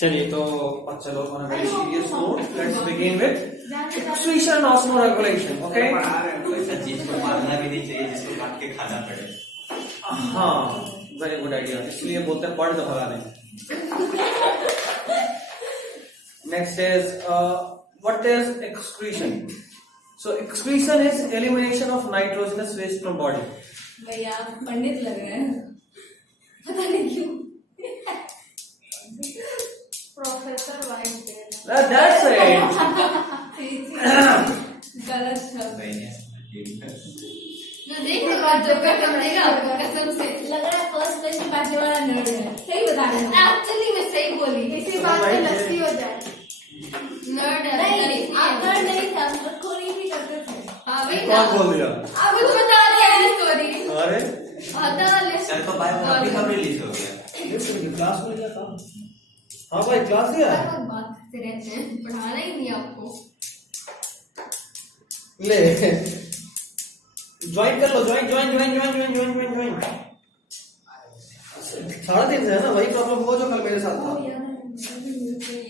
चलिए तो चलो on a very serious note, let's begin with excretion and osmoregulation. Okay? ऐसा चीज को मारना भी नहीं चाहिए जिसको काट के खाना पड़े. हाँ, very good idea. इसलिए बोलते हैं पढ़ दो भगाने. Next is what is excretion? So excretion is elimination of nitrogenous waste from body. भैया पंडित लग रहे हैं, पता नहीं क्यों. Professor vice That's it. गलत शब्द. नहीं कसम से लग रहा है फर्स्ट क्लास में बैठने वाला नर्ड है. सही बता रहे हैं. एक्चुअली मैं सही बोली. इसी बात पे लस्सी हो जाए. नर्ड नहीं, आप नर्ड नहीं थे, आप स्टोरी भी करते थे. हाँ भाई कौन बोल दिया? अभी तो बता दिया ये स्टोरी. अरे सर तो बायोग्राफी कब रिलीज हो गया? क्लास में लिया था. हाँ भाई क्लास लिया. बात करते रहते हैं, पढ़ाना ही नहीं आपको. ले ज्वाइन कर लो. ज्वाइन 3:30 से है ना. वही प्रॉब्लम हुआ जो कल मेरे साथ था.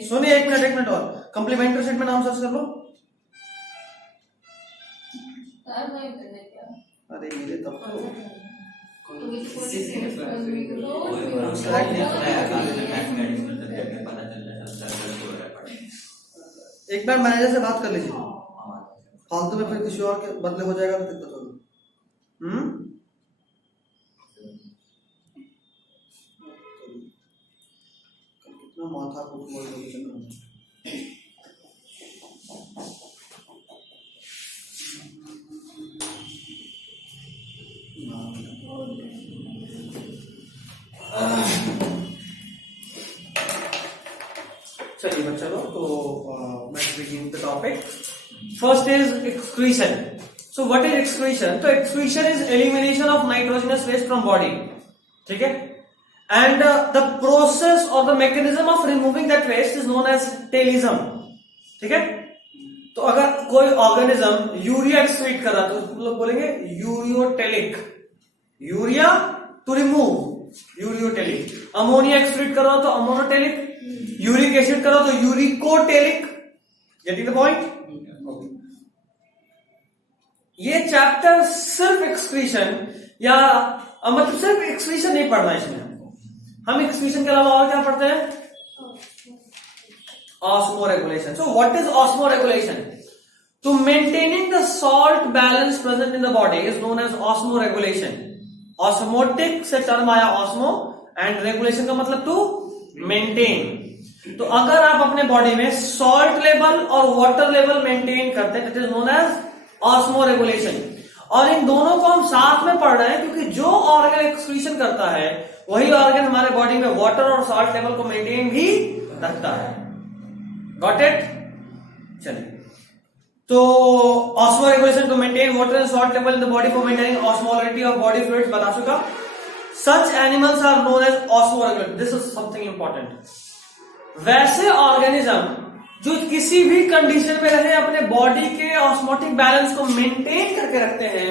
सुनिए एक मिनट और. कम्प्लीमेंट्री सेट में नाम सर्च कर लो. अरे मेरे तब एक बार मैनेजर से बात कर लीजिए. फालतू में फिर किसी और के बदले हो जाएगा तो दिक्कत होगी. कितना माथा को बोल चलिए बच्चा लोग तो let's begin the topic. First is excretion. So what is excretion? So excretion is elimination of nitrogenous waste from body. ठीक है? And the process or the mechanism of removing that waste is known as talism. ठीक है? तो अगर कोई organism urea excrete कर रहा तो लोग बोलेंगे ureotelic. Urea to remove ureotelic. Ammonia excrete कर रहा हो तो अमोनोटेलिक. यूरिक एसिड कर रहा हो तो यूरिकोटेलिक. Getting the point? ये चैप्टर सिर्फ एक्सक्रीशन या मतलब सिर्फ एक्सक्रीशन नहीं पढ़ना इसमें. हम एक्सक्रीशन के अलावा और क्या पढ़ते हैं? Osmoregulation. So what is osmoregulation? To maintaining the salt balance present in the body is known as osmoregulation. Osmotic से टर्म आया osmo and regulation का मतलब to maintain. तो अगर आप अपने बॉडी में सॉल्ट लेवल और वाटर लेवल मेंटेन करते हैं, it is known as osmoregulation. और इन दोनों को हम साथ में पढ़ रहे हैं क्योंकि जो ऑर्गन एक्सक्रीशन करता है वही ऑर्गन हमारे बॉडी में वाटर और सॉल्ट लेवल को मेंटेन भी रखता है. Got it? चलिए तो osmoregulation to maintain water and salt level in the body for maintaining osmolarity of body fluids बता चुका. Such animals are known as osmoregulator. This is something important. वैसे organism जो किसी भी कंडीशन में रहे अपने बॉडी के ऑस्मोटिक बैलेंस को मेंटेन करके रखते हैं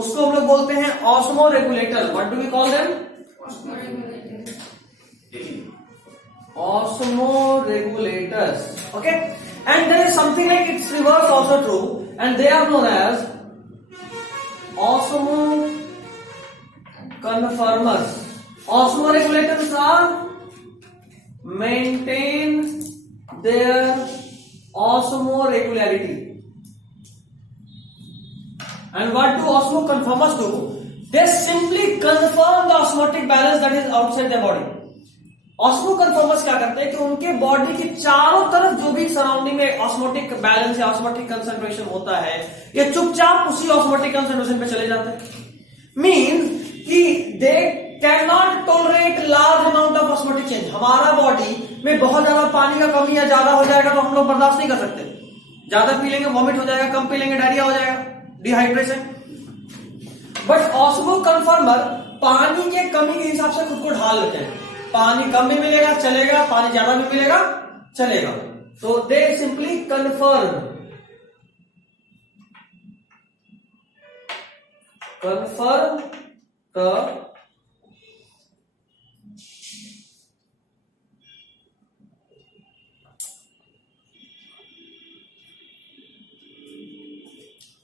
उसको हम लोग बोलते हैं osmoregulator. What do we call them? Osmoregulators. Okay, and there is something like its reverse also true, and they are known as osmoconformers. Osmoregulators are maintain their osmoregularity. And what do osmoconformers do? They simply confirm the osmotic balance that is outside their body. ऑस्मोकन्फर्मर्स क्या करते हैं कि उनके body के चारों तरफ जो भी सराउंडिंग में ऑस्मोटिक बैलेंस या ऑस्मोटिक कंसंट्रेशन होता है ये चुपचाप उसी ऑस्मोटिक कंसंट्रेशन पे चले जाते हैं. मींस कि they can not tolerate large amount of osmotic change. हमारा बॉडी में बहुत ज्यादा पानी का कमी या ज्यादा हो जाएगा तो हम लोग बर्दाश्त नहीं कर सकते. ज्यादा पी लेंगे वॉमिट हो जाएगा, कम पी लेंगे डायरिया हो जाएगा, डिहाइड्रेशन. बट ऑस्मोकन्फर्मर पानी के कमी के हिसाब से खुद को ढाल लेते हैं. पानी कम भी मिलेगा चलेगा, पानी ज्यादा भी मिलेगा चलेगा. तो दे simply confirm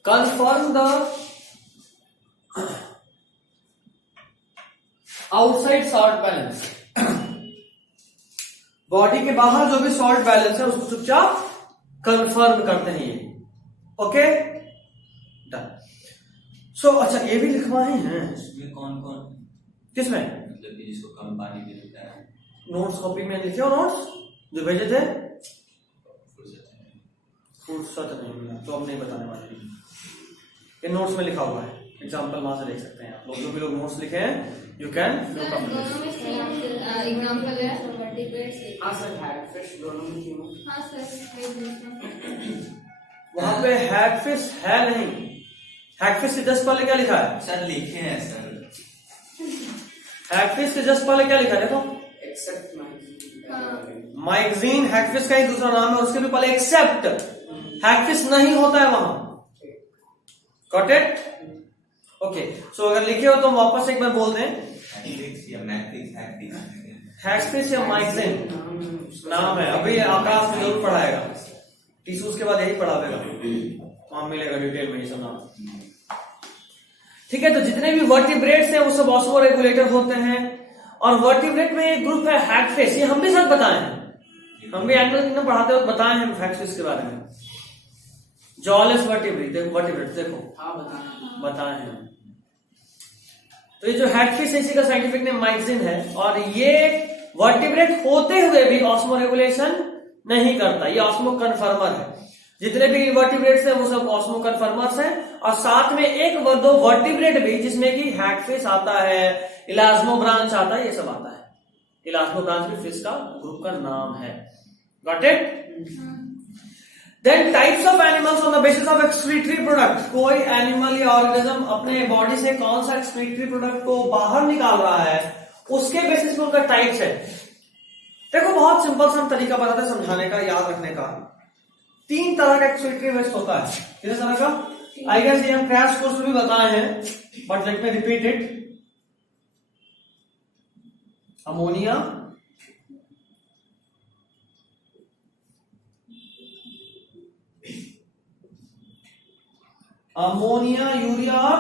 confirm the outside salt balance. Body के बाहर जो भी सॉल्ट बैलेंस है उसको चुपचाप कंफर्म करते हैं ये. Okay done. सो अच्छा ये भी लिखवाए हैं इसमें कौन कौन, किसमें, मतलब कि जिसको कम पानी में मिलता है, नोट्स कॉपी में लिखे हो, नोट्स जो भेजे थे, फुर्सत नहीं मिला तो अब नहीं बताने वाले. ये नोट्स में लिखा हुआ है, एग्जाम्पल वहां से देख सकते हैं आप लोग. जो भी लोग नोट्स लिखे हैं यू कैन लुक अप. दोनों में सेम एग्जांपल है. वर्टिब्रेट्स. हाँ सर, हैगफिश दोनों में क्यों? हाँ सर. वहां पे हैगफिश है नहीं. हैगफिश से जस्ट पहले क्या लिखा है? सर लिखे हैं सर. हैगफिश से जस्ट पहले क्या लिखा है देखो, एक्सेप्ट माइग्जीन. हैगफिश का ही दूसरा नाम है, उसके भी पहले एक्सेप्ट. हैगफिश नहीं होता है वहां. Got it? ओके. सो अगर लिखे हो तो वापस एक बार बोल दें. हैगफिश या मैग्फिश, हैगफिश या माइग्जीन नाम है. अभी आकाश में जरूर पढ़ाएगा. टीसू उसके बाद यही पढ़ाएगा, वहां मिलेगा डिटेल में ये सब नाम. ठीक है. तो जितने भी वर्टिब्रेट्स हैं वो सब ऑस्मो रेगुलेटर होते हैं. और वर्टिब्रेट में एक ग्रुप है हैगफिश. ये हम भी साथ बताए हैं, हम भी एनिमल किंगडम पढ़ाते वक्त बताए हैं हैगफिश के बारे में. जॉलेस वर्टिब्रेट देखो हाँ बताना. बताए हैं. तो ये जो हैगफिश है इसी का साइंटिफिक नेम माइग्जीन है. और ये वर्टिब्रेट होते हुए भी ऑस्मो रेगुलेशन नहीं करता. ये ऑस्मो कन्फर्मर है. जितने भी वर्टिब्रेट्स हैं वो सब ऑस्मो कन्फर्मर्स हैं. और साथ में एक दो वर्टिब्रेट भी जिसमें कि हैगफिश आता है, इलास्मो ब्रांच आता है, ये सब आता है. इलास्मो ब्रांच भी फिश का ग्रुप का नाम है. Got it? Then types of animals on the basis of excretory product. कोई एनिमल या ऑर्गेनिज्म अपने बॉडी से कौन सा एक्सक्रीटरी प्रोडक्ट को बाहर निकाल रहा है उसके बेसिस पे उनका टाइप्स है. देखो बहुत सिंपल सा तरीका बताते हैं समझाने का, याद रखने का. 3 तरह का एक्सक्रीटरी वेस्ट होता है. कितने तरह का? आई गेस ये हम क्रैश कोर्स में भी बताए हैं, but let me repeat it. Ammonia, urea और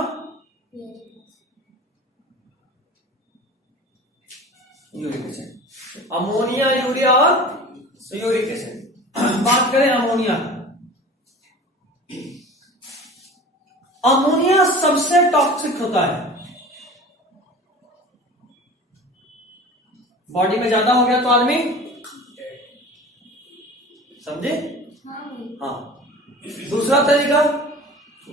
यूरिक एसिड. अमोनिया, यूरिया और यूरिक एसिड. बात करें अमोनिया. अमोनिया सबसे टॉक्सिक होता है. बॉडी में ज्यादा हो गया तो आदमी समझे? हाँ. दूसरा तरीका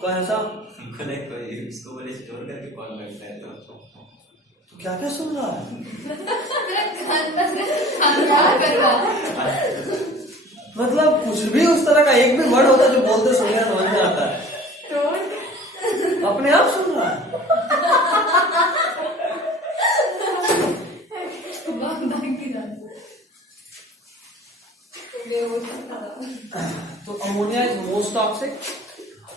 कौन है साहब? हमको नहीं कोई इसको बोले स्टोर करके कॉल करता है तो क्या क्या सुन रहा है? मतलब कुछ भी उस तरह का एक भी वर्ड होता है जो बोलते सुनने समझ में आता है. अपने आप सुन रहा है. तो अमोनिया इज मोस्ट टॉक्सिक.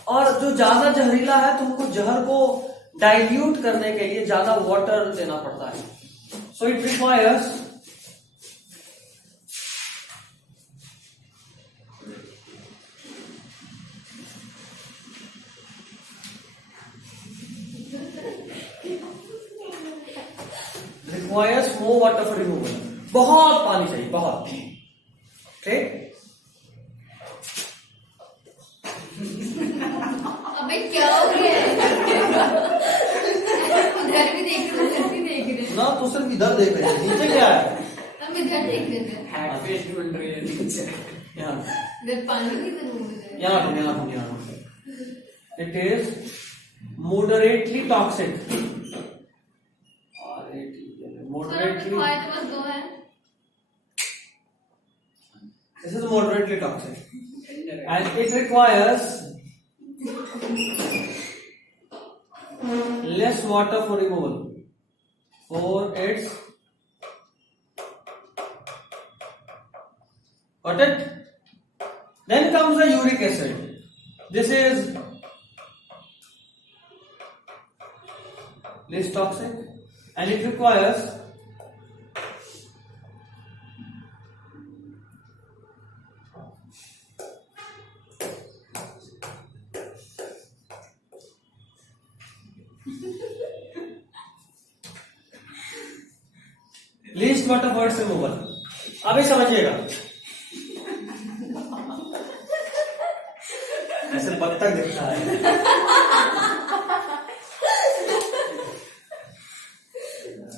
और जो ज्यादा जहरीला है तो उनको जहर को डाइल्यूट करने के लिए ज्यादा वाटर देना पड़ता है. So it requires more water for removal. बहुत पानी चाहिए, बहुत. ठीक. अबे क्या हो गया? उधर भी देख रहे, उधर भी देख रहे. ना तो सिर्फ इधर देख रहे हैं, नीचे क्या है? हम इधर देख रहे थे. हैगफिश ढूंढ रही है नीचे. यहाँ इधर पानी की जरूरत है. यहाँ. It is moderately toxic. Moderately. बस 2 है. This is moderately toxic, and it requires less water for removal. For its got it? Then comes the uric acid. This is less toxic, and it requires least water falls removal. अभी समझिएगा, ऐसे बत्तख दिखता है।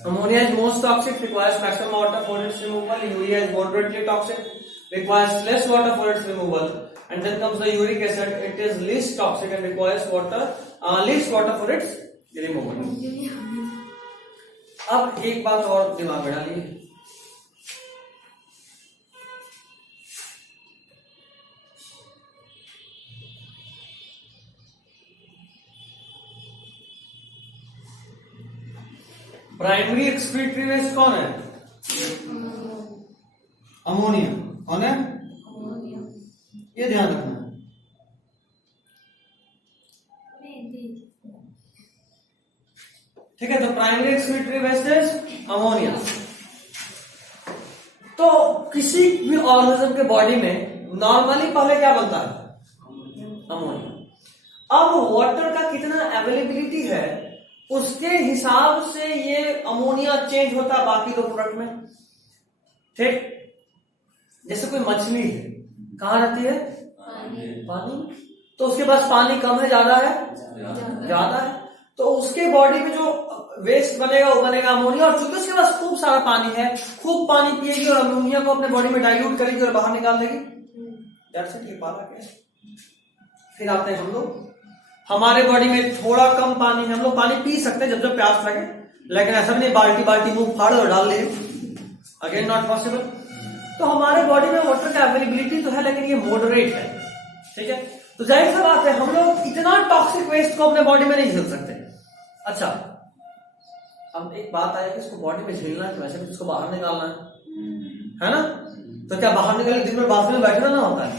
Ammonia is most toxic, requires maximum water for its removal. Urea is moderately toxic, requires less water for its removal. And then comes the uric acid. It is least toxic and requires least water for its removal. अब एक बात और दिमाग में डालिए, primary excretory waste कौन है? Ammonia. कौन है? ये ध्यान रखना। ठीक है, तो primary excretory waste is ammonia. तो किसी भी ऑर्गेनिज्म के बॉडी में नॉर्मली पहले क्या बनता है? अमोनिया। अब वाटर का कितना अवेलेबिलिटी है उसके हिसाब से ये अमोनिया चेंज होता है बाकी दो प्रोडक्ट में। ठीक, जैसे कोई मछली है, कहां रहती है? पानी में। तो उसके पास पानी कम है, ज्यादा है? ज्यादा है। तो उसके बॉडी में जो वेस्ट बनेगा वो बनेगा अमोनिया। और चूंकि उसके पास खूब सारा पानी है, खूब पानी पिएगी और अमोनिया को अपने बॉडी में डाइल्यूट करेगी और बाहर निकाल देगी। ये पाला क्या? फिर आते हैं हम लोग, हमारे बॉडी में थोड़ा कम पानी है, हम लोग पानी पी सकते हैं जब जब प्यास लगे, लेकिन ऐसा नहीं बाल्टी बाल्टी मुंह फाड़ो और डाल लिए, अगेन नॉट पॉसिबल। तो हमारे बॉडी में वाटर का अवेलेबिलिटी तो है, लेकिन ये मॉडरेट है। ठीक है, तो जाहिर सा बात है हम लोग इतना टॉक्सिक वेस्ट को अपने बॉडी में नहीं झेल सकते। अच्छा, अब एक बात आया कि इसको बॉडी में झेलना है, वैसे भी इसको बाहर निकालना है ना? तो क्या बाहर निकाल दिन में बाथरूम में बैठना ना होता है?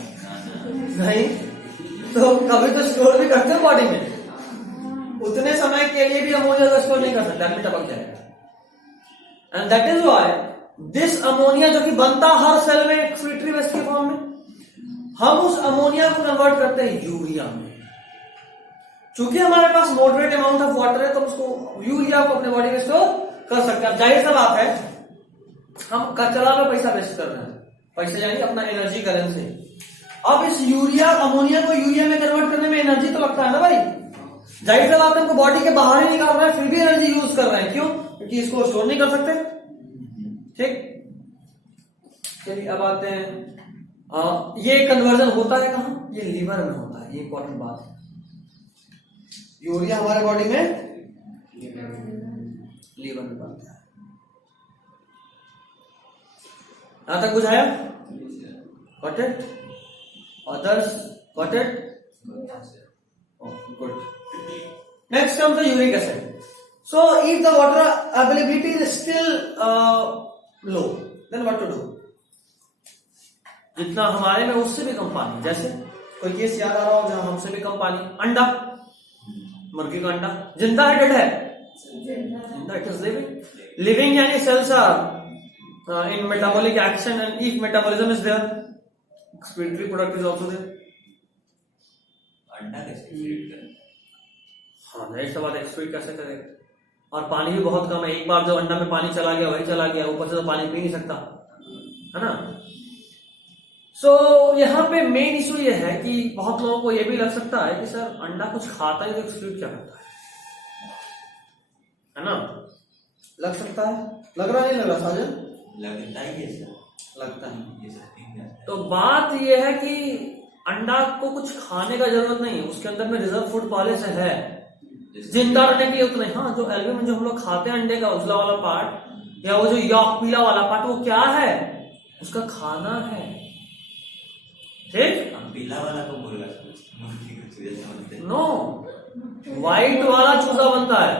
नहीं, तो कभी तो स्टोर भी करते हो बॉडी में। उतने समय के लिए भी अमोनिया को स्टोर नहीं कर सकता, टपक जाएगा। And that is why this ammonia जो कि बनता हर सेल में एक्सक्रीटरी वेस्ट के फॉर्म में, हम उस अमोनिया को कन्वर्ट करते हैं यूरिया में। चूंकि हमारे पास मॉडरेट अमाउंट ऑफ वाटर है तो उसको यूरिया को अपने बॉडी में स्टोर कर सकते हैं। जाहिर सा बात है हम कचरा पे पैसा वेस्ट कर रहे हैं, पैसे यानी अपना एनर्जी करेंसी। अब इस यूरिया अमोनिया को यूरिया में कन्वर्ट करने में एनर्जी तो लगता है ना भाई। जाहिर सी बात है हमको बॉडी के बाहर ही निकाल रहे हैं, फिर भी एनर्जी यूज कर रहे हैं। क्यों? क्योंकि इसको स्टोर नहीं कर सकते। ठीक, चलिए अब आते हैं, ये कन्वर्जन होता है कहां? ये लीवर में होता है। ये इंपॉर्टेंट बात है। यूरिया हमारे बॉडी में लीवर में बनता है। यहां तक बुझाया? Got it? Others got it? Oh, good. Next comes the uric acid. So if the water availability is still low, then what to do? जितना हमारे में उससे भी कम पानी, जैसे कोई केस याद आ रहा हो जहां हमसे भी कम पानी, अंडा, मुर्गी का अंडा जिंदा है, डेड है? जिंदा। It is living. लिविंग यानी cells are in metabolic action, and if metabolism is there, excretory product is also there. अंडा कैसे एक्सक्रीट करें? हाँ, जाहिर सी बात है, एक्सक्रीट कैसे करेगा? और पानी भी बहुत कम है। एक बार जो अंडा में पानी चला गया वही चला गया, ऊपर से तो पानी पी नहीं सकता, है ना? सो यहाँ पे मेन इशू ये है कि बहुत लोगों को ये भी लग सकता है कि सर अंडा कुछ खाता है तो एक्सक्रीट क्या करता है ना? लग सकता है, लग रहा नहीं लग रहा साजन? लगता है ये सर, लगता है ये सर। तो बात यह है कि अंडा को कुछ खाने का जरूरत नहीं है, उसके अंदर में रिजर्व फूड पहले से है जिंदा रहने के लिए उतना ही। हाँ, जो एल्ब्यूमिन जो हम लोग खाते हैं अंडे का उजला वाला पार्ट या वो जो यॉक पीला वाला पार्ट, वो क्या है? उसका खाना है। ठीक, हम पीला वाला को मुर्गा समझते, नो, व्हाइट वाला चूजा बनता है,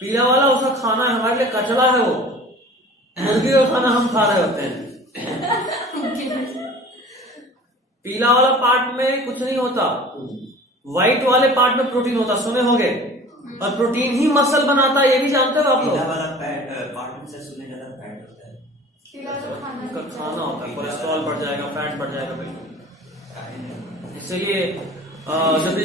पीला वाला उसका खाना है, हमारे लिए कचरा है वो। मुर्गी का खाना हम खा रहे होते हैं। पीला वाला पार्ट में कुछ नहीं होता, व्हाइट वाले पार्ट में प्रोटीन होता, सुने होंगे। और प्रोटीन ही मसल बनाता है, ये भी जानते हो आप लोग। पीला वाला फैट पार्ट में से सुने ज्यादा फैट होता है, उसका खाना होता है, कोलेस्ट्रॉल बढ़ जाएगा, फैट बढ़ जाएगा, बिल्कुल। इसलिए जब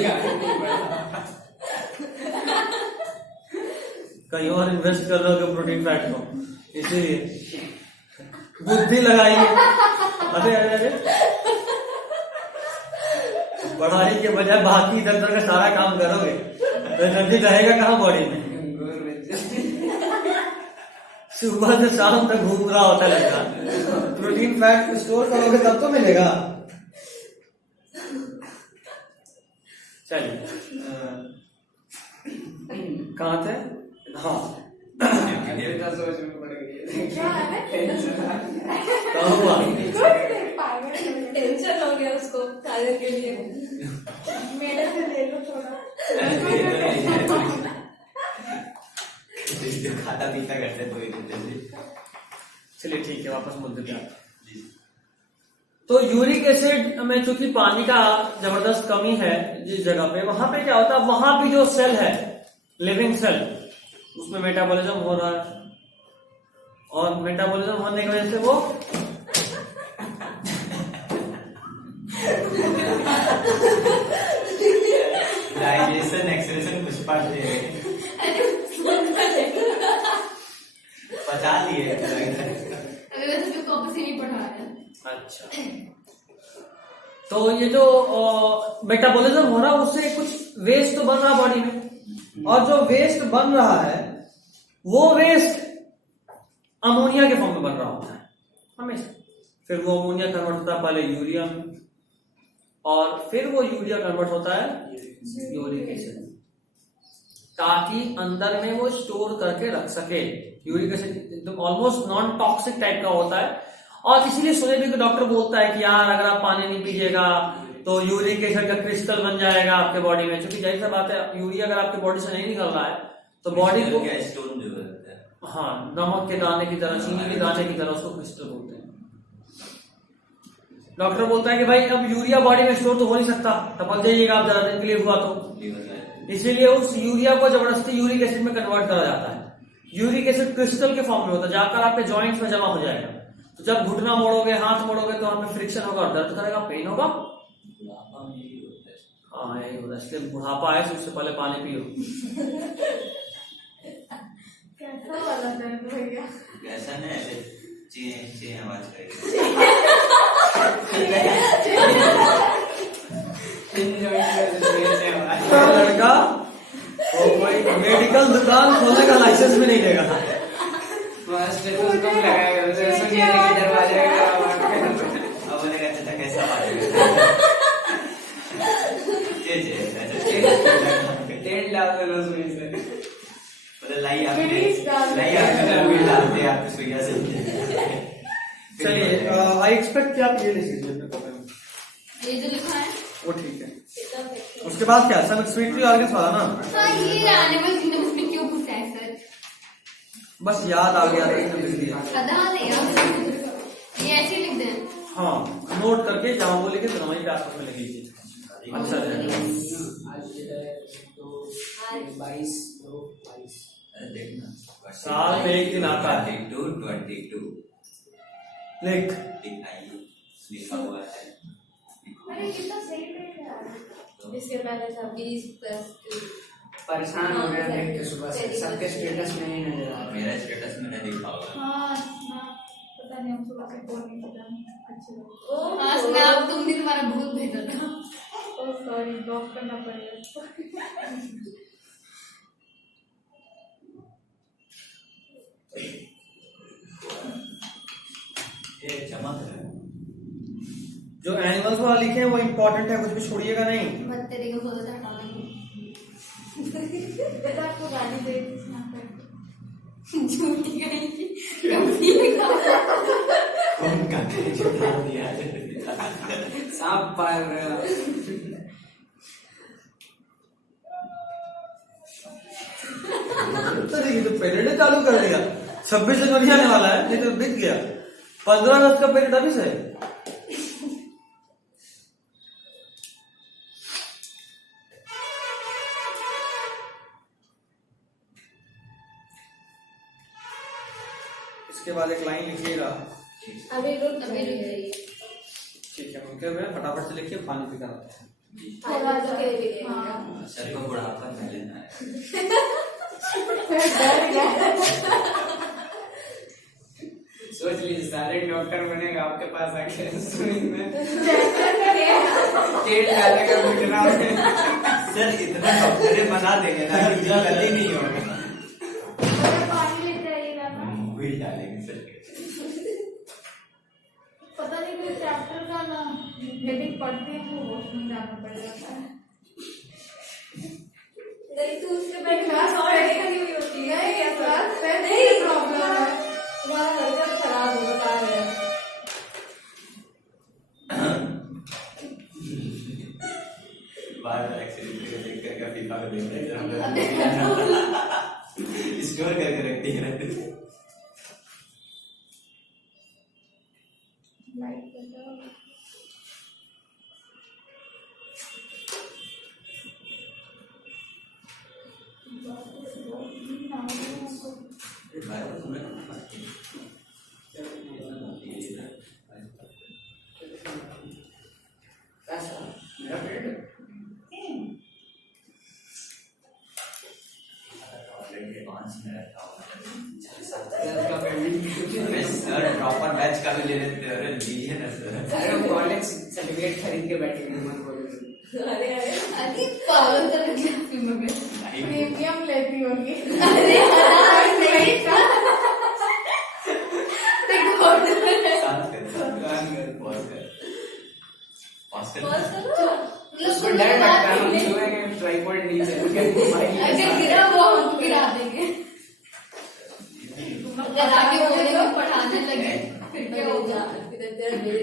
कहीं और इन्वेस्ट कर लो प्रोटीन फैट को, इसीलिए बुद्धि लगाइए। अरे अरे अरे, पढ़ाई के बजाय बाकी इधर उधर का सारा काम करोगे तो एनर्जी रहेगा कहाँ बॉडी में। सुबह से शाम तक घूम रहा होता लगता, प्रोटीन फैट स्टोर करोगे तब तो मिलेगा। चलिए कहाँ थे? हाँ, सोच में पड़ गई। कहाँ हुआ? टेंशन हो गया उसको कार्य के लिए। मेरे से ले लो थोड़ा। खाता पीता करते तो चलिए ठीक है, वापस मुद्दे पे आते हैं। तो यूरिक एसिड में चूंकि पानी का जबरदस्त कमी है जिस जगह पे, वहां पे क्या होता है, वहां भी जो सेल है लिविंग सेल, उसमें मेटाबॉलिज्म हो रहा है, और मेटाबॉलिज्म होने की वजह से वो डाइजेशन एक्सप्रेशन कुछ पढ़ ले पता लिए अभी वैसे तो कॉपी से नहीं पढ़ा है। अच्छा, तो ये जो मेटाबॉलिज्म हो रहा है उससे कुछ वेस्ट तो बन रहा बॉडी में, और जो वेस्ट बन रहा है वो वेस्ट अमोनिया के फॉर्म में बन रहा होता है हमेशा। फिर वो अमोनिया कन्वर्ट होता है पहले यूरिया में, और फिर वो यूरिया कन्वर्ट होता है यूरिक एसिड, ताकि अंदर में वो स्टोर करके रख सके। Uric acid almost non toxic type का होता है, और इसीलिए सुने भी कि डॉक्टर बोलता है कि यार अगर आप पानी नहीं पीजिएगा तो यूरिक एसिड का क्रिस्टल बन जाएगा आपके बॉडी में। क्योंकि जाहिर सा बात है, यूरिया अगर आपके बॉडी से नहीं निकल रहा है तो बॉडी को स्टोन जो होता है, हाँ, नमक के दाने की तरह, चीनी के दाने की तरह उसको क्रिस्टल बोलते हैं। डॉक्टर बोलता है कि भाई अब यूरिया बॉडी में स्टोर तो हो नहीं सकता, टपक जाइएगा आप ज्यादा दिन के लिए हुआ तो, इसीलिए उस यूरिया को जबरदस्ती यूरिक एसिड में कन्वर्ट करा जाता है। यूरिक एसिड क्रिस्टल के फॉर्म में होता है, जाकर आपके जॉइंट्स में जमा हो जाएगा। तो जब घुटना मोड़ोगे, हाथ मोड़ोगे तो वहां पे फ्रिक्शन होगा और दर्द करेगा, पेन होगा। हाँ यही होता है, इसलिए बुढ़ापा आए तो उससे पहले पानी पियो। कैसा वाला दर्द भैया? ऐसा नहीं, ऐसे ची ची आवाज करेगी। लड़का वो कोई मेडिकल दुकान खोलने का लाइसेंस भी नहीं देगा। अब बोलेगा चाचा कैसा बात लाई आपने डालते आपकी सुइया से। चलिए आई एक्सपेक्ट कि आप ये लिख लीजिए अपने कॉपी में, ये जो लिखा है वो ठीक है। उसके बाद क्या, सब स्वीटरी ऑर्गेन्स वाला ना? हाँ, ये एनिमल किंगडम उसमें क्यों पूछा है सर? बस याद आ गया था लिख दिया। आधा नहीं यार, ये ऐसे लिख दें। हाँ, नोट करके जहाँ वो लिखे तो हमारी आसपास में लिख लीजिए, अच्छा रहेगा। 22 देखना साल में एक दिन आता है। 22 लिख, लिखा हुआ है। अरे कितना सही रेट है यार। इसके पहले था 20+2। परेशान हो गया देख के सुबह से, सबके स्टेटस में ही नजर आ रहा है। मेरा स्टेटस मैंने देखा होगा। हाँ, पता नहीं हम सुबह से फोन नहीं किया। अच्छा, हाँ स्नैप तुमने तुम्हारा भूत भेजा था। ओह सॉरी, ब्लॉक करना पड़ेगा। ये चमक रहा है। जो एनिमल्स वाला लिखे हैं वो इम्पोर्टेंट है, कुछ भी छोड़िएगा नहीं। मत तेरे को बोला था हटा देंगे। बेटा आपको गाली दे दी स्नैप पे। झूठी कहेंगी, कभी कौन काके झूठा दिया सांप पाल रहा। तो पीरियड चालू कर दिया, 26 जनवरी आने वाला है, ये तो बीत गया। 15 अगस्त का पीरियड अभी से। इसके बाद एक लाइन लिखिएगा। अभी रुक जाइए। ठीक है, रुके हुए हैं, फटाफट से लिखिए, पानी पी कर आते हैं। थोड़ा तो के लिए। हाँ। सर को बुढ़ापा में लेना है। सोच लीजिए सारे डॉक्टर बनेगा आपके पास आके सुई में तेल डालेगा घुटना में। सर इतना डॉक्टर बना देंगे ना कि गलती नहीं होगा। पानी लेते आइएगा ना। वही डालेंगे सर। पता नहीं कोई चैप्टर का ना हेडिंग पढ़ते हैं वो वॉशरूम जाना पड़ जाता है। नहीं तो उसके बाद क्लास और नहीं हुई होती है या क्लास पे नहीं प्रॉब्लम है। तुम्हारा हरकत खराब हो बता रहे हैं। बार एक्सीडेंट को देख कर फीफा को देख रहे हैं। स्टोर करके रख दिए रहते थे। लाइट बताओ। बार तुमने ऐसा मेरा पेट का पेमेंट सर प्रॉपर बैच का भी ले लेते हैं। अरे लीजिए ना सर। अरे वो कॉलेज सर्टिफिकेट खरीद के बैठेंगे मत बोलो। अरे पागल कर दिया फिल्म में। प्रीमियम लेती होगी। अरे नहीं था। उसको डर लगता है हम छुएंगे ट्राइपॉड नहीं चलेगा। अगर गिरा वो हम गिरा देंगे। अगर आगे बोले तो पढ़ाने लगे फिर क्या होगा?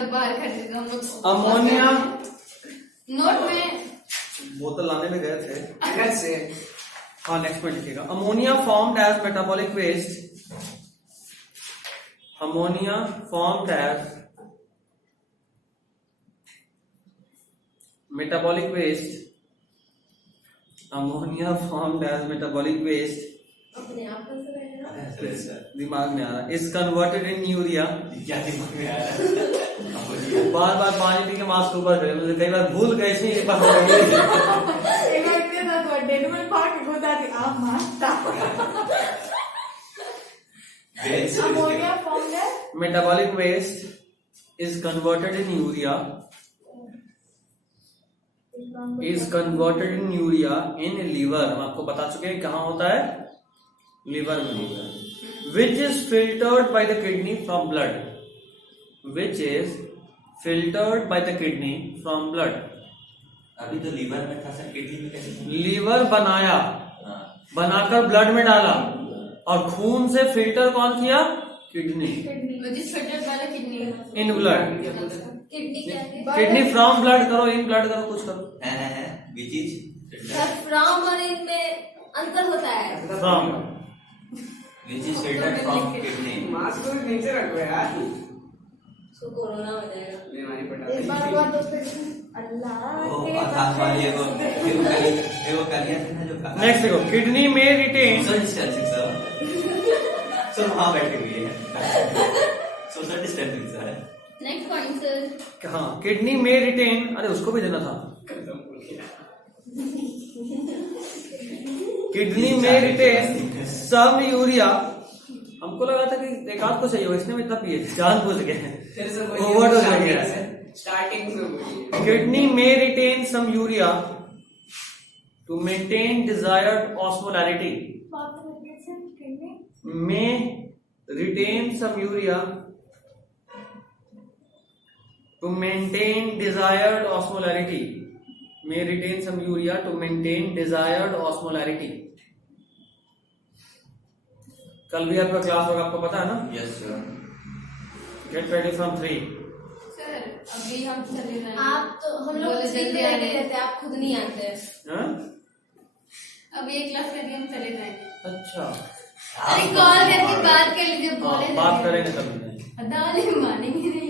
बाहर खरीदेगा हम लोग। अमोनिया नोट में बोतल लाने में गए थे। अगर से हाँ नेक्स्ट में लिखिएगा। Ammonia formed as metabolic waste. Ammonia formed as metabolic waste. Ammonia formed as metabolic waste. अपने आप से रहेगा। दिमाग में आ रहा है। Is converted in urea. क्या दिमाग में आ रहा है? बार बार पानी पी के मास्क ऊपर करे। मुझे कई बार भूल गए थे एक बार हो गई। एक बार इतने ना तो डेनिमल पार्क गोदा दी आप मारता। अमोनिया फॉर्म है। Metabolic waste is converted in urea. Is converted in urea in liver. हम आपको बता चुके हैं कहाँ होता है, लिवर में। Which is filtered by the kidney from blood. Which is filtered by the kidney from blood. अभी तो लीवर में था सर, किडनी में कैसे? लीवर बनाया, हाँ। बनाकर ब्लड में डाला और खून से फिल्टर कौन किया? किडनी। फिल्टर वाला किडनी इन ब्लड। किडनी क्या है? किडनी फ्रॉम ब्लड करो, इन ब्लड करो, कुछ करो। है which is सर फ्रॉम और इनमें अंतर होता है। From which is filtered from kidney. Mask को नीचे रखो यार, उसको कोरोना हो जाएगा। बीमारी एक बार पटा। हुआ तो फिर अल्लाह वो के आकाश वाली है वो कलिया थे ना जो कहा। नेक्स्ट देखो। किडनी में retain social distancing sir. Sir वहाँ बैठे हुए हैं। Social distancing sir. Next point sir. हाँ, किडनी में रिटेन, अरे उसको भी देना था। किडनी में रिटेन सम यूरिया। हमको लगा था कि एक आध को चाहिए, इसने में इतना पिए जान बुझ गए। फिर से ओवरडोज हो गया। स्टार्टिंग से बोलिए। किडनी में retain some urea to maintain desired osmolarity. में retain some urea to maintain desired osmolarity. May retain some urea to maintain desired osmolarity. कल भी आपका क्लास होगा, आपको पता है ना? Yes sir. Get ready from 3. Sir अभी हम चले जाएंगे। आप तो हम लोग जल्दी आ रहे थे, आप खुद नहीं आते हैं। हाँ? अभी एक क्लास करके हम चले जाएंगे। अच्छा। अरे कॉल करके बात कर लीजिए, बोले बात करेंगे तब। दादी मानेंगे नहीं।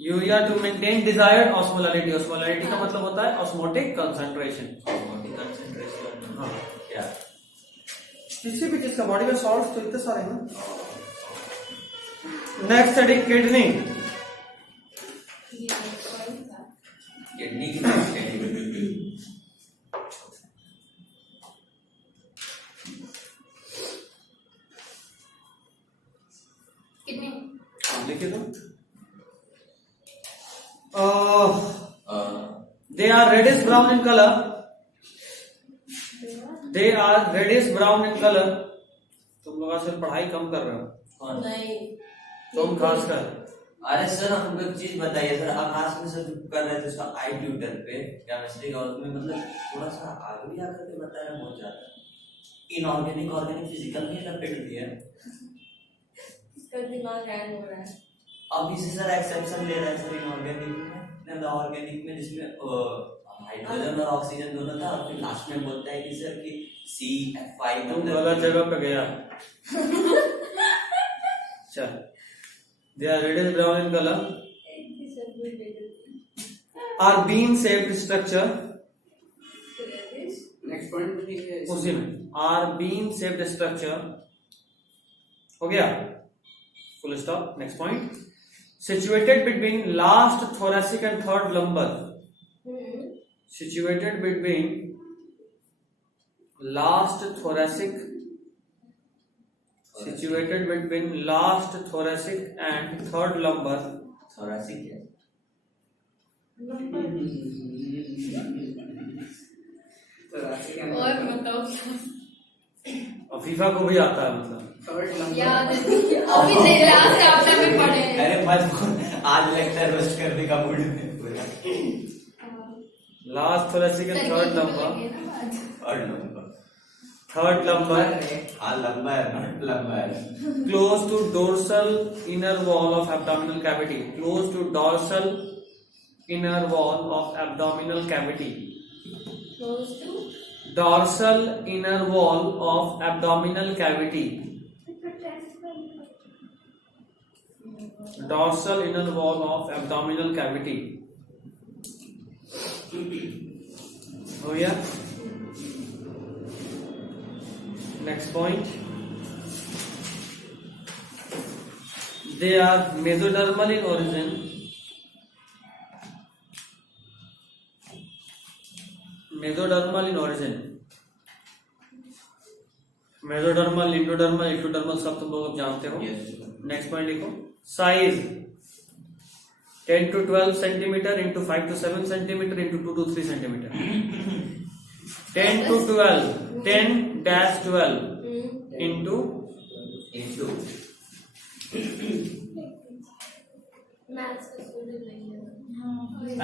Urea to maintain desired osmolarity. Osmolarity का मतलब होता है ऑस्मोटिक कंसंट्रेशन। Osmotic concentration. हाँ। क्या? किसी भी चीज का बॉडी में सॉल्ट तो इतने सारे हैं। Next study kidney. किडनी की They are reddish brown in color. They are reddish brown in color. तुम लोग आजकल पढ़ाई कम कर रहे हो, नहीं तुम खासकर। अरे सर हमको एक चीज बताइए सर, आकाश में सर कर रहे थे उसका आई ट्यूटर पे केमिस्ट्री का, उसमें मतलब थोड़ा सा आगे भी आकर के बता रहे बहुत ज्यादा इनऑर्गेनिक ऑर्गेनिक फिजिकल में लपेट दिया। इसका दिमाग हैंग हो रहा है। अब इसे सर एक्सेप्शन ले रहा है सर इनऑर्गेनिक में, ऑर्गेनिक में जिसमें हाइड्रोजन और ऑक्सीजन दोनों था, और फिर लास्ट में बोलता है कि सर कि C5 तुम गलत जगह पे गया। चल, they are reddish brown in color, are bean shaped structure, next point भी है उसी में are bean shaped structure हो गया, full stop। next point, situated between last thoracic and third lumbar, situated between last thoracic, situated between last thoracic and third lumbar, thoracic है। और बताओ और फीफा को भी आता है मतलब। थर्ड नंबर याद है अभी नहीं लास्ट चैप्टर में पढ़े हैं। अरे मत आज लेक्चर रोस्ट करने का मूड में पूरा। Last thoracic and third lumbar, और नंबर third lumbar हाँ लंबा है, नॉट लंबा है। close to dorsal inner wall of abdominal cavity, close to dorsal inner wall of abdominal cavity, Close to dorsal inner wall of abdominal cavity, dorsal inner wall of abdominal cavity हो गया। next point, they are mesodermal in origin, mesodermal in origin, mesodermal, endodermal, ectodermal सब तुम लोग जानते हो। next point लिखो, size 10 to 12 centimeter into 5 to 7 centimeter into 2 to 3 centimeter, 10 to 12, 10 dash 12 into maths का student नहीं है।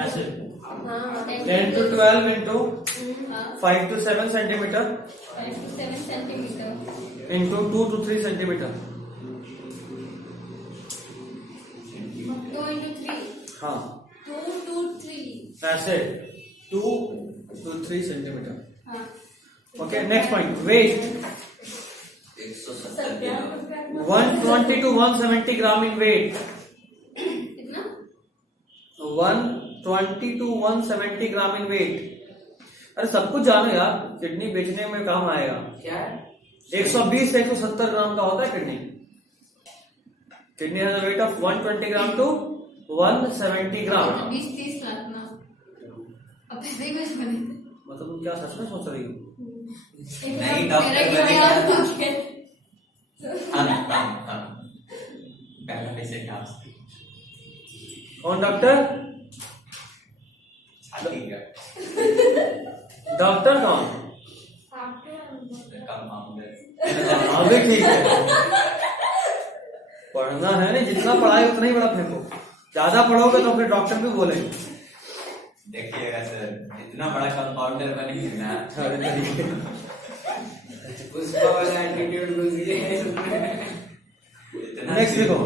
ऐसे हाँ 10 to 12 into 5 to 7 centimeter 5 to 7 centimetre into 2 to 3 centimeter। 2 into 3 हाँ 2 to 3 ऐसे 2 to 3 centimeter। हाँ okay, next point, weight 170 kilo. 120 to 170 gram in weight, कितना 120 to 170 gram in weight। अरे सब कुछ जानो यार, किडनी बेचने में काम आएगा। क्या है 120 से 170 ग्राम का होता है kidney. Kidney has a weight of 120 gram to 170 gram. 20-30 lakh ना अब ऐसे ही कुछ बने मतलब तुम क्या सच में सोच रही हो? नहीं, डॉक्टर मेरा बने क्या क्या? हो गया? हाँ पहला पैसे क्या कौन डॉक्टर? छाती का डॉक्टर कौन? कंपाउंडर। हाँ भी ठीक है, पढ़ना है ना, जितना पढ़ाई उतना ही बड़ा फेंको। ज्यादा पढ़ोगे तो फिर डॉक्टर भी बोलेंगे। देखिएगा सर, इतना बड़ा कंपाउंडर बनेंगे ना। उसका वाला एटीट्यूड घुस गया इतना Next देखो।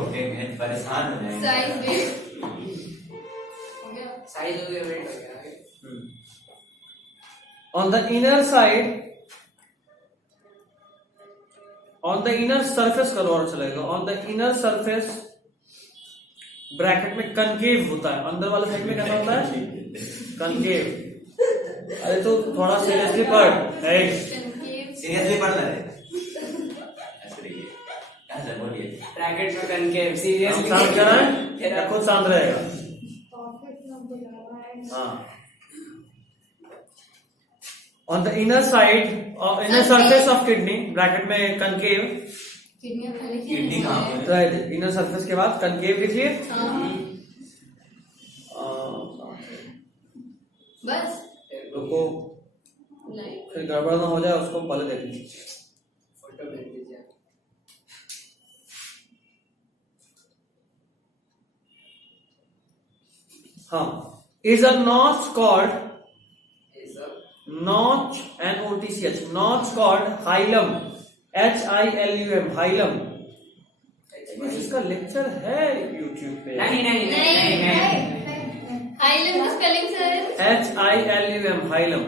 परेशान हो जाएंगे। साइज वेट हो गया साइज हो गया वेट हो गया On the inner side, on the inner surface करो और चलेगा। On the inner surface bracket में कनकेव होता है, अंदर वाले साइड में कैसा होता है? कनकेव। अरे तो थोड़ा सीरियसली पढ़। सीरियसली पढ़ रहे ऐसे रहिए। ऐसे बोलिए। ब्रैकेट में कनकेव हम सीरियसली शांत कराएं या खुद शांत रहेगा? हाँ। On the inner side, inner surface of kidney, bracket में कनकेव, किडनी कहाँ पर है? राइट, इनर सरफेस के बाद कनकेव लिखिए। बस रुको, लाइक फिर गड़बड़ ना हो जाए, उसको पहले देख लीजिए। फोटो भेज दीजिए। हाँ, is a notch called ये सब notch, N-O-T-C-H, notch called hilum, H-I-L-U-M, hilum। इसका लेक्चर है YouTube पे। नहीं नहीं नहीं नहीं नहीं हाइलम की स्पेलिंग सर H-I-L-U-M, hilum।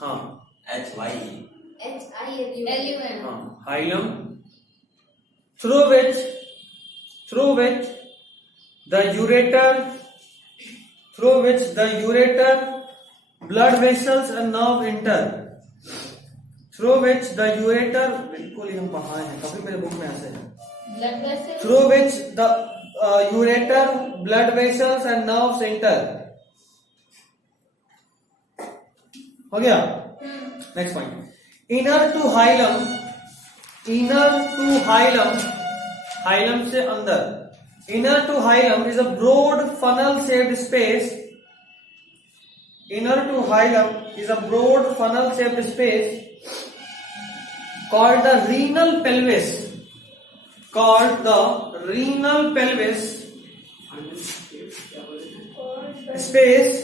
हाँ HY LUM हाँ, hilum, through which the ureter, blood vessels and nerve enter, through which the ureter, बिल्कुल ही हम पढ़ाए हैं कभी मेरे बुक में ऐसे है, blood vessel through which the ureter, blood vessels and nerves enter। हो गया? Next point, inner to hilum से अंदर, inner to hilum is a broad funnel shaped space, inner to hilum is a broad funnel shaped space called the renal pelvis, space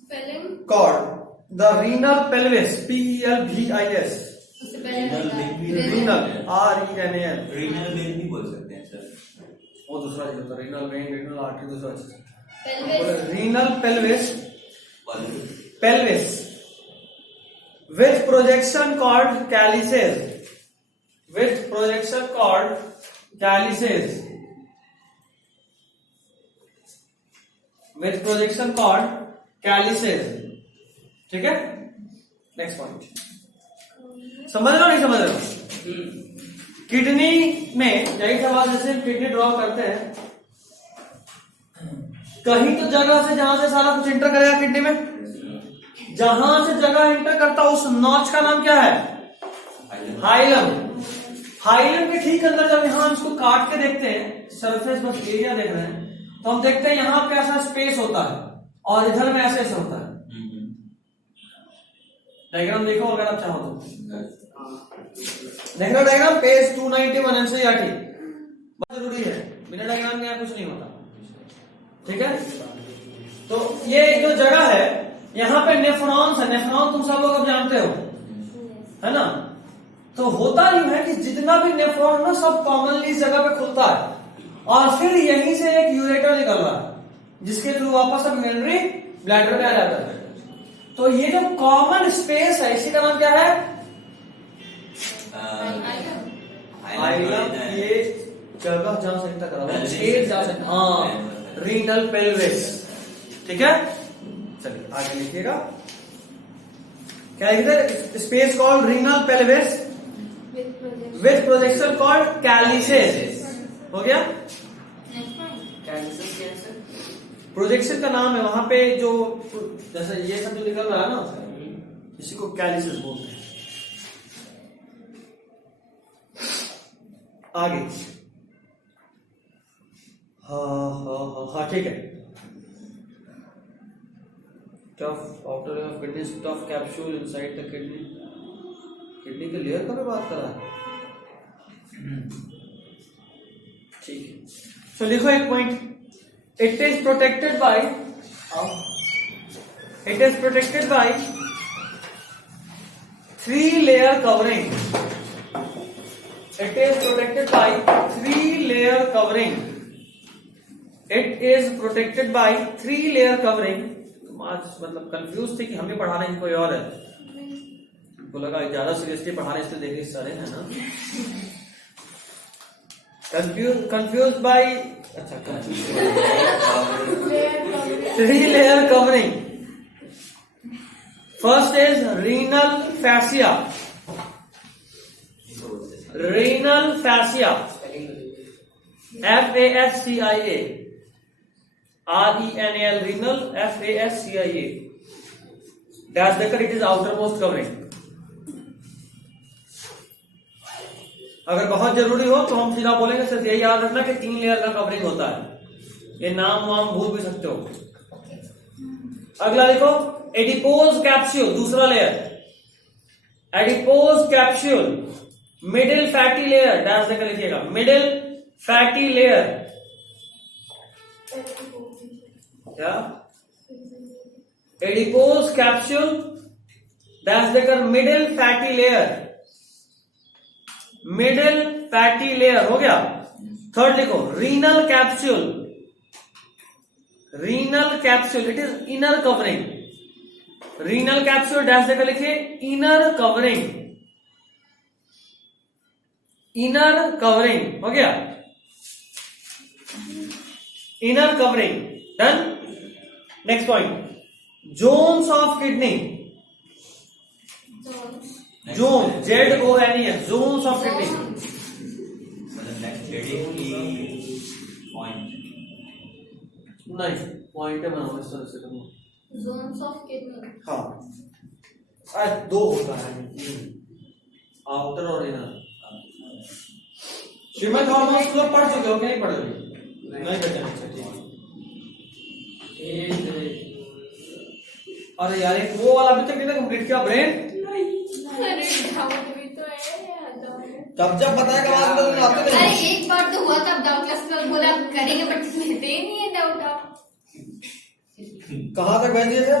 spelling called the renal pelvis, P-E-L-V-I-S, उससे पहले renal, R-E-N-A-L, renal vein भी बोल सकते हैं sir. वो दूसरा चीज होता है, renal vein, renal artery दूसरा चीज, pelvis renal pelvis with projection called calyces, ठीक है? नेक्स्ट पॉइंट, समझ रहे हो नहीं समझ रहे हो? किडनी में यही सवाल, जैसे किडनी ड्रॉ करते हैं, कहीं तो जगह से जहां से सारा कुछ इंटर करेगा किडनी में, जहां से जगह इंटर करता उस नॉच का नाम क्या है? हाइलम। हाइलम के ठीक अंदर जब यहां हम इसको काट के देखते हैं, सरफेस बस एरिया देख रहे हैं, तो हम देखते हैं यहां पे ऐसा स्पेस होता है और इधर में ऐसे ऐसे होता है। डायग्राम देखो अगर आप चाहो तो, देखो डायग्राम पेज 291 एनसीईआरटी, बहुत जरूरी है, बिना डायग्राम के यहाँ कुछ नहीं होता, ठीक है? तो ये जो जगह है यहाँ पे नेफ्रॉन्स है, नेफ्रॉन तुम सब लोग अब जानते हो, है ना? तो होता यूं है कि जितना भी नेफ्रॉन ना सब कॉमनली इस जगह पे खुलता है और फिर यहीं से एक यूरेटर निकल रहा है जिसके थ्रू वापस अब यूरिनरी ब्लैडर में आ जाता है। तो ये जो कॉमन स्पेस है इसी का नाम क्या है? हाइलम। ये जगह जहां से इंटर करा, छेद जहां से, हाँ, रीनल पेल्विस, ठीक है? चलिए आगे लिखिएगा, क्या लिखते? Space called renal pelvis with projection called calyces. हो गया? कैलिसेस क्या है सर? प्रोजेक्शन का नाम है, वहां पे जो जैसे ये सब जो निकल रहा है ना, इसी को कैलिसेस बोलते हैं। आगे, हाँ ठीक है। Tough outer layer of kidney, tough capsule inside the kidney, kidney के लेयर का भी बात कर रहा है, ठीक है। तो लिखो एक point, it is protected by 3-layer covering, it is protected by 3-layer covering, it is protected by 3-layer covering। तुम आज मतलब कंफ्यूज थे कि हमें पढ़ा रहे हैं कोई और है, को लगा ज्यादा सीरियसली पढ़ा रहे इसलिए देखे सारे, है ना? कंफ्यूज बाय, अच्छा, 3-layer covering। First is renal fascia, renal fascia, FASCIA, RENAL, renal, FASCIA, dash देकर it is outermost covering. अगर बहुत जरूरी हो तो हम सीधा बोलेंगे, सिर्फ यही याद रखना कि 3 लेयर का कवरिंग होता है, ये नाम वाम भूल भी सकते हो। अगला देखो एडिपोज कैप्सूल, दूसरा layer adipose capsule, middle fatty layer, dash देकर लिखिएगा, मिडिल फैटी लेयर, क्या एडिपोज कैप्सूल डैश देकर middle fatty layer, middle fatty layer हो गया। थर्ड लिखो renal capsule, renal capsule it is inner covering, renal capsule dash देकर लिखिए inner covering, inner covering हो गया, inner covering done. Next point zones of kidney, zone ZONE, zones of kidney, मतलब next heading की point नहीं point बनाओ इस तरह से करूंगा। जोन्स ऑफ किडनी, हाँ आज दो होता है, आउटर और इनर। श्रीमद हार्मोन्स लोग पढ़ चुके हो कि नहीं पढ़े? नहीं बच्चे, अच्छा ठीक है। अरे यार एक वो वाला अभी तक नहीं कंप्लीट किया ब्रेन, अरे डाउट भी तो है। तब जब बताएगा बाद में तो आते अरे नहीं। एक बार तो हुआ था, डाउट क्लास में बोला करेंगे बट लेते ही नहीं है डाउट आप। कहाँ तक भेज दिए थे?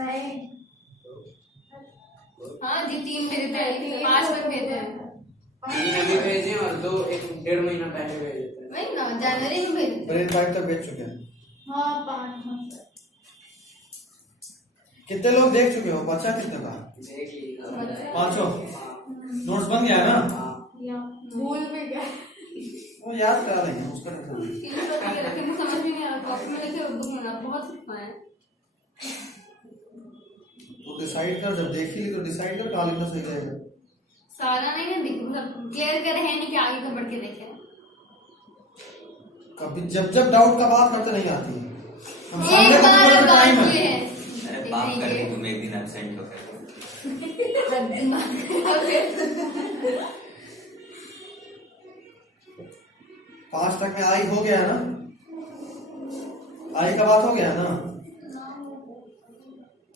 नहीं हाँ जी 3 मेरे पे 5 तक भेजे हैं। 3 अभी भेजे और 2 1.5 महीना पहले भेजे थे। वही ना जनवरी में भेजे थे। ब्रेन 5 तक भेज चुके हैं। हाँ 5 कितने लोग देख चुके हो? बच्चा कितने का? देख लीजिए। 500 नोट्स बन गया है ना? भूल भी गए। वो याद करा लेंगे उसका। 300 दिए रखे, मुझे समझ में नहीं आ रहा, कॉपी में लिखे उर्दू में ना, बहुत लिखना है। तो डिसाइड कर, जब देख ही ली तो डिसाइड कर कहाँ लिखना सही रहेगा। सारा नहीं ना देखो, मतलब क्लियर कर है नहीं कि आगे का बढ़ के देखे। कभी जब जब डाउट का बात करते नहीं आती है। हम एक सामने का बार पूरा टाइम बात है। ये है। अरे बाप करके तुम एक दिन एब्सेंट हो गए। पांच तक में आई हो गया है ना? आई का बात हो गया है ना?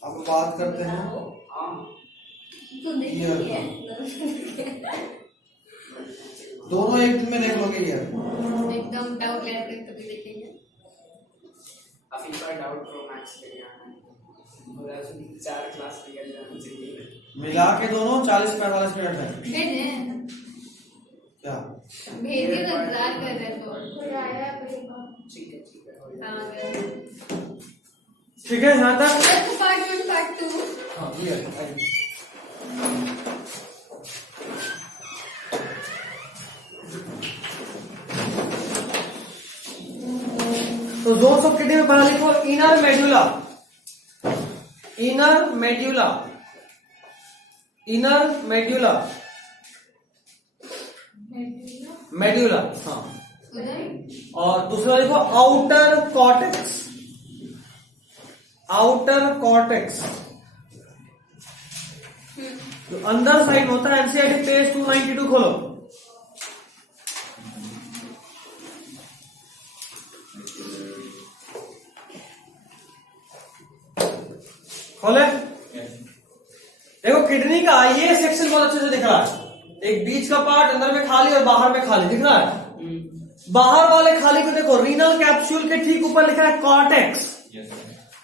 अब बात करते हैं हाँ तो देखिए दोनों एक दिन में देख लोगे यार। एकदम डाउट क्लियर करके कभी देखेंगे। अब इस बार डाउट प्रो मैक्स ले गया है। 4 क्लास निकल जाना चाहिए। मिला के दोनों 40-45 मिनट है। भेजे क्या? भेजे तो इंतजार कर रहे तो ठीक है हाँ ठीक है यहाँ तक। पार्ट 1 पार्ट 2 हाँ क्लियर। तो जोन्स ऑफ किडनी में पहला लिखो inner medulla, inner medulla, inner medulla, medulla हाँ। और दूसरा लिखो आउटर कॉर्टेक्स, आउटर कॉर्टेक्स जो अंदर साइड होता है। एनसीईआरटी पेज 292 खोलो। खोले देखो किडनी का ये सेक्शन बहुत अच्छे से दिख रहा है। एक बीच का पार्ट अंदर में खाली और बाहर में खाली दिख रहा है। बाहर वाले खाली को देखो, रीनल कैप्सूल के ठीक ऊपर लिखा है कॉर्टेक्स।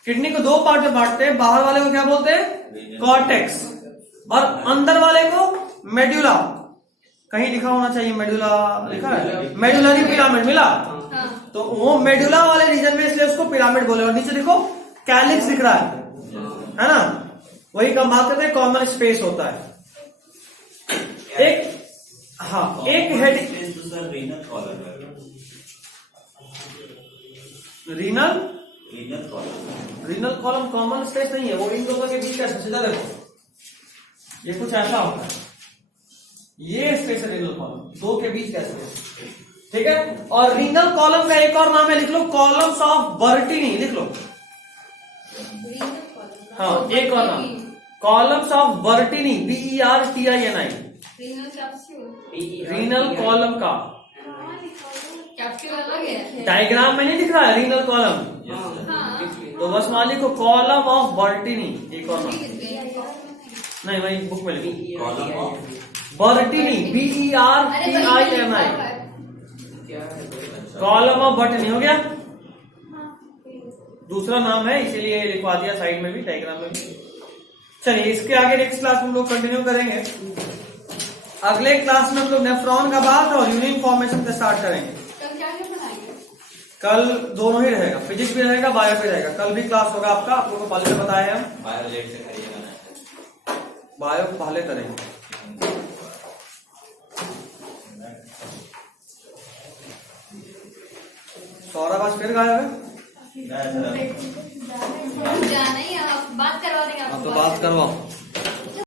किडनी को 2 पार्ट में बांटते हैं, बाहर वाले को क्या बोलते हैं? कॉर्टेक्स, और अंदर वाले को मेडुला। कहीं लिखा होना चाहिए मेडुला, लिखा है मेडुलरी पिरामिड मिला। तो वो मेडुला वाले रीजन में इसलिए उसको पिरामिड बोले। और नीचे देखो कैलिक्स दिख रहा है ना? वही का बात करते हैं कॉमन स्पेस होता है। एक हाँ एक head renal column, renal renal column, renal column common space नहीं है, वो इन दोनों के बीच का सीधा देखो, ये कुछ ऐसा होता है। ये स्पेस है रीनल कॉलम, 2 के बीच का स्पेस, ठीक है। और रीनल कॉलम का एक और नाम है, लिख लो कॉलम्स ऑफ बर्टिनी, लिख लो। हाँ एक और नाम columns of Bertini, BERTINI, renal capsule, renal column का कैप्सूल अलग है। डायग्राम में नहीं दिख रहा है रीनल कॉलम? हाँ तो बस मान ली को कॉलम ऑफ बर्टिनी, एक और नाम नहीं वही बुक में लिखी column of Bertini, BERTINI, column of Bertini हो गया। दूसरा नाम है इसीलिए लिखवा दिया साइड में भी, डायग्राम में भी। चलिए इसके आगे नेक्स्ट क्लास में हम लोग कंटिन्यू करेंगे। अगले क्लास में हम लोग नेफ्रॉन का बात और यूनियन फॉर्मेशन से स्टार्ट करेंगे। कल क्या क्या बनाएंगे? कल दोनों ही रहेगा, फिजिक्स भी रहेगा, बायो भी रहेगा। कल भी क्लास होगा आपका, आप लोगों को पहले से बताया है हम। बायो लेट से करिएगा, बायो पहले करेंगे। सौरभ आज फिर गायब है। ना सर जाना ही, आप बात करवा देंगे। अब तो बात करवाओ।